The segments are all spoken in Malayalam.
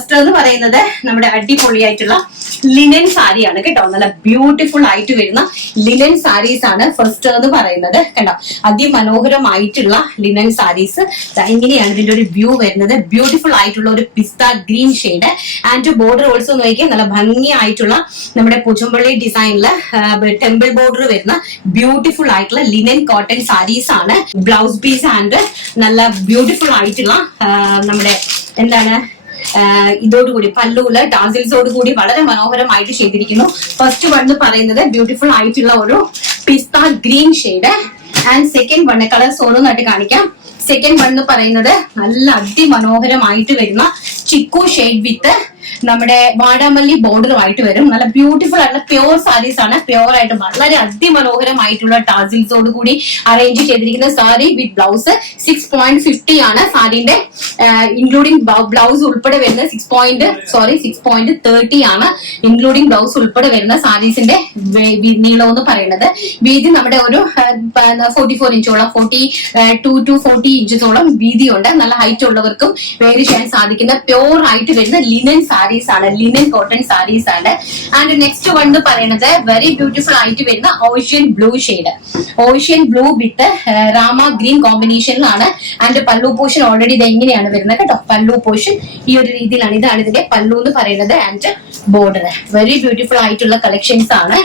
ഫസ്റ്റ് എന്ന് പറയുന്നത് നമ്മുടെ അടിപൊളിയായിട്ടുള്ള ലിനൻ സാരിയാണ് കേട്ടോ. നല്ല ബ്യൂട്ടിഫുൾ ആയിട്ട് വരുന്ന ലിനൻ സാരീസ് ആണ് ഫസ്റ്റ് എന്ന് പറയുന്നത്. കണ്ടോ, അതിമനോഹരമായിട്ടുള്ള ലിനൻ സാരീസ്. ഇങ്ങനെയാണ് ഇതിന്റെ ഒരു വ്യൂ വരുന്നത്. ബ്യൂട്ടിഫുൾ ആയിട്ടുള്ള ഒരു പിസ്ത green shade and border also നോക്കിയാൽ നല്ല ഭംഗിയായിട്ടുള്ള നമ്മുടെ പൂച്ചമ്പള്ളി ഡിസൈനില് ടെമ്പിൾ ബോർഡർ വരുന്ന ബ്യൂട്ടിഫുൾ ആയിട്ടുള്ള ലിനൻ കോട്ടൺ സാരീസ് ആണ്. ബ്ലൗസ് പീസ് ആൻഡ് നല്ല ബ്യൂട്ടിഫുൾ ആയിട്ടുള്ള നമ്മുടെ എന്താണ് ഇതോടുകൂടി പല്ലുവില് ടാസിൽസോട് കൂടി വളരെ മനോഹരമായിട്ട് ചെയ്തിരിക്കുന്നു. ഫസ്റ്റ് വൺ എന്ന് പറയുന്നത് ബ്യൂട്ടിഫുൾ ആയിട്ടുള്ള ഒരു പിസ്ത green shade and second one colour ഓരോന്നായിട്ട് കാണിക്കാം. സെക്കൻഡ് വൺ എന്ന് പറയുന്നത് നല്ല അതിമനോഹരമായിട്ട് വരുന്ന ചിക്കു ഷെയ്ഡ് വിത്ത് നമ്മുടെ വാടാമല്ലി ബോർഡറുമായിട്ട് വരും. നല്ല ബ്യൂട്ടിഫുൾ ആയിട്ടുള്ള പ്യോർ സാരീസ് ആണ്. പ്യോർ ആയിട്ട് വളരെ അതിമനോഹരമായിട്ടുള്ള ടാസിൽസോട് കൂടി അറേഞ്ച് ചെയ്തിരിക്കുന്ന സാരി വിത്ത് ബ്ലൗസ് 6.50 ആണ് സാരിന്റെ ഇൻക്ലൂഡിംഗ് ബ്ലൗസ് ഉൾപ്പെടെ വരുന്ന 6.30 ആണ് ഇൻക്ലൂഡിംഗ് ബ്ലൗസ് ഉൾപ്പെടെ വരുന്ന സാരീസിന്റെ നീളം എന്ന് പറയുന്നത്. വീതി നമ്മുടെ ഒരു 44 ഇഞ്ചോളം 42 to 40 ഇഞ്ചോളം വീതിയുണ്ട്. നല്ല ഹൈറ്റ് ഉള്ളവർക്കും വെയർ ചെയ്യാൻ സാധിക്കുന്ന പ്യോർ ആയിട്ട് വരുന്ന ലിനൻ സാരീസ് ആണ്, ലിനൻ കോട്ടൺ സാരീസ് ആണ്. ആൻഡ് നെക്സ്റ്റ് വൺ എന്ന് പറയുന്നത് വെരി ബ്യൂട്ടിഫുൾ ആയിട്ട് വരുന്ന ocean blue shade. Ocean blue with രാമ ഗ്രീൻ കോമ്പിനേഷനിലാണ്. ആൻഡ് പല്ലു പോർഷൻ ഓൾറെഡി ഇത് എങ്ങനെയാണ് വരുന്നത് കേട്ടോ. പല്ലു പോർഷൻ ഈ ഒരു രീതിയിലാണ്. ഇതാണ് ഇതിന്റെ പല്ലു എന്ന് പറയുന്നത്. ആൻഡ് ബോർഡർ വെരി ബ്യൂട്ടിഫുൾ ആയിട്ടുള്ള കളക്ഷൻസ് ആണ്.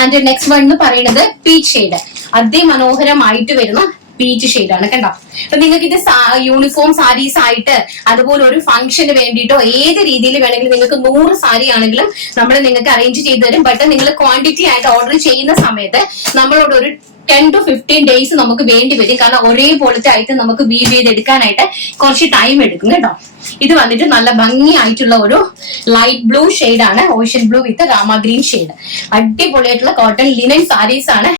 ആൻഡ് നെക്സ്റ്റ് വൺ എന്ന് പറയുന്നത് പീച്ച് ഷെയ്ഡ്. അതിമനോഹരമായിട്ട് വരുന്ന പീച്ച് ഷെയ്ഡാണ് കണ്ടോ. അപ്പൊ നിങ്ങൾക്ക് ഇത് യൂണിഫോം സാരീസ് ആയിട്ട് അതുപോലെ ഒരു ഫംഗ്ഷന് വേണ്ടിയിട്ടോ ഏത് രീതിയിൽ വേണമെങ്കിലും നിങ്ങൾക്ക് 100 സാരി ആണെങ്കിലും നമ്മൾ നിങ്ങൾക്ക് അറേഞ്ച് ചെയ്തു തരും. ബട്ട് നിങ്ങൾ ക്വാണ്ടിറ്റി ആയിട്ട് ഓർഡർ ചെയ്യുന്ന സമയത്ത് നമ്മളോട് ഒരു 10 to 15 days നമുക്ക് വേണ്ടി വരും. കാരണം ഒരേപോലത്തെ ഐറ്റം നമുക്ക് വീവ് ചെയ്തെടുക്കാനായിട്ട് കുറച്ച് ടൈം എടുക്കും കേട്ടോ. ഇത് വന്നിട്ട് നല്ല ഭംഗിയായിട്ടുള്ള ഒരു ലൈറ്റ് ബ്ലൂ ഷെയ്ഡാണ്. ഓഷ്യൻ ബ്ലൂ വിത്ത് രാമ ഗ്രീൻ ഷെയ്ഡ്. അടിപൊളിയായിട്ടുള്ള കോട്ടൺ ലിനൻ സാരീസ് ആണ്.